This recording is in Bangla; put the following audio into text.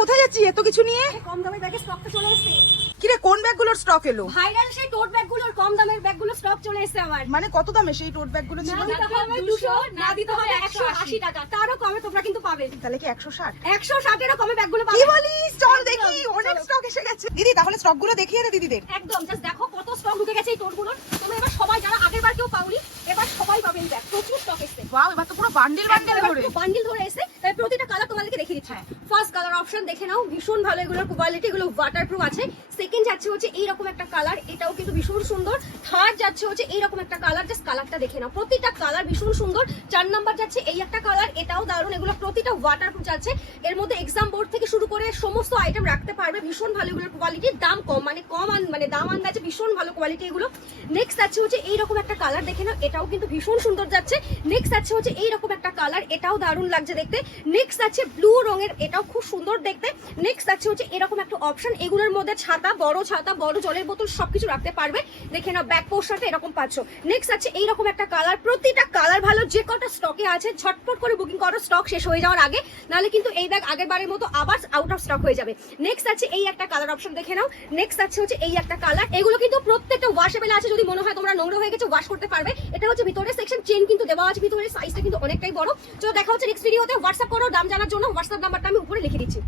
কোথায় যাচ্ছি এত কিছু নিয়ে? কম দামের ব্যাগের স্টক তো চলে এসেছে। কি রে, কোন ব্যাগগুলোর স্টক এলো? ভাইরাল সেই টোট ব্যাগগুলোর কম দামের ব্যাগগুলো স্টক চলে এসেছে আমার। মানে কত দামে সেই টোট ব্যাগগুলো ছিল? না দিতে হবে 200, না দিতে হবে 180 টাকা। তারও কমে তোমরা কিন্তু পাবে। তাহলে কি 160? 160 এরও কমে ব্যাগগুলো কি পাবে। বলিস? চল দেখি, একদম, অনেক চলো। স্টক এসে গেছে। দিদি তাহলে স্টক গুলো দেখিয়ে দে দিদিদের। একদম জাস্ট দেখো কত স্টক ঢুকে গেছে এই টোটগুলোর। তোমরা এবার সবাই যারা আগেরবার কেউ পাওনি, এবার সবাই পাবে এই ব্যাগ। প্রচুর স্টক এসেছে। ওয়াও, এবার তো পুরো বান্ডিল বান্ডিল ধরে। বান্ডিল ধরে এসে তাই প্রতিটা কালার তোমাদেরকে দেখিয়ে দিচ্ছি। ফার্স্ট কালার অপশন দেখে নাও, ভীষণ ভালো, এগুলোর কোয়ালিটি, এগুলো ওয়াটারপ্রুফ আছে। সেকেন্ড যাচ্ছে হচ্ছে এইরকম একটা কালার, এটাও কিন্তু ভীষণ সুন্দর। থার্ড যাচ্ছে হচ্ছে এইরকম একটা কালার, জাস্ট কালারটা দেখে নাও, প্রতিটা কালার ভীষণ সুন্দর। 4 নাম্বার যাচ্ছে এই একটা কালার, এটাও দারুণ, এগুলো প্রতিটা ওয়াটারপ্রুফ যাচ্ছে। এর মধ্যে এক্সাম বোর্ড থেকে শুরু করে সমস্ত আইটেম রাখতে পারবে, ভীষণ ভালো এগুলোর কোয়ালিটি। দাম কম, মানে দাম আন্দাজে ভীষণ ভালো কোয়ালিটি এগুলো। নেক্সট আছে হচ্ছে এইরকম একটা কালার দেখে নাও, এটাও কিন্তু ভীষণ সুন্দর যাচ্ছে। নেক্সট আছে হচ্ছে এইরকম একটা কালার, এটাও দারুণ লাগছে দেখতে। নেক্সট আছে ব্লু রঙের, এটাও খুব সুন্দর দেখতে। নেক্সট আছে হচ্ছে এরকম একটা অপশন, এগুলোর মধ্যে ছাতা, বড় জলের বোতল সবকিছু রাখতে পারবে। দেখে নাও ব্যাক পোর্শনটা এরকম পাচ্ছ। নেক্সট আছে এইরকম একটা কালার, প্রতিটা কালার ভালো, যে কটা স্টকে আছে ঝটপট করে বুকিং করো স্টক শেষ হয়ে যাওয়ার আগে, নাহলে কিন্তু এই ব্যাগ আগের বারের মতো আবার আউট অফ স্টক হয়ে যাবে। নেক্সট আছে এই একটা কালার অপশন দেখে নাও। নেক্সট আছে হচ্ছে এই একটা কালার, এগুলো কিন্তু প্রত্যেকটা ওয়াশেবল আছে, যদি মনে হয় তোমরা নোংরা হয়ে গেছে ওয়াশ করতে পারবে। এটা হচ্ছে ভিতরে সেকশন, চেন কিন্তু দেওয়া আছে ভিতরে, সাইজটা কিন্তু অনেকটাই বড়। তো দেখা হচ্ছে নেক্সট ভিডিওতে। হোয়াটসঅ্যাপ করো দাম জানার জন্য, হোয়াটসঅ্যাপ নাম্বারটা আমি উপরে লিখে দিচ্ছি।